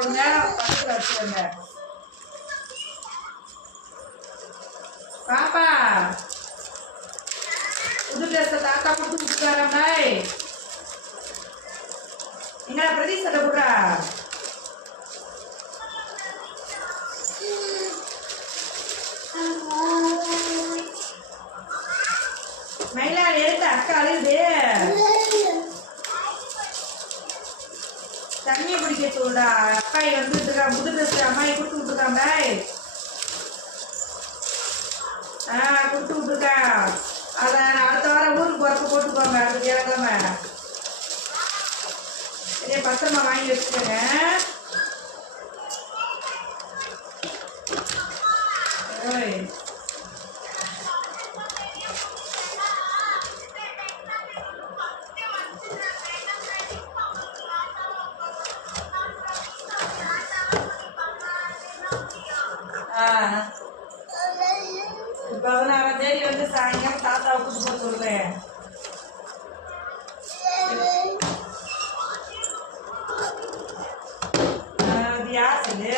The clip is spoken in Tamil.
போடுங்க, பக்கத்துல வச்சுக்கோங்க. பாப்பா புது ட்ரெஸ் தாத்தா கொடுத்து கொடுத்துருக்காங்க. எங்கடா பிரதீஷ் சட்டை போடுறா? மயிலா எழுந்த அக்கா அழுது தண்ணியை குடிக்க சொல்றா. அக்காய் வந்துட்டு புது ட்ரெஸ் அம்மாயி கொடுத்து விட்டுருக்காங்க. கொடுத்து விட்டுருக்கா. அதை அடுத்த வாரம் ஊருக்கு போறப்ப போட்டுக்கோங்க. அடுத்த வியாழக்கிழமை இதே பத்திரமா வாங்கி வச்சுக்கோங்க. இப்போ 16ஆம் தேதி வந்து சாயங்காலம் தாத்தாவை கூட்டு போக சொல்றேன். அது யார் சொல்லு?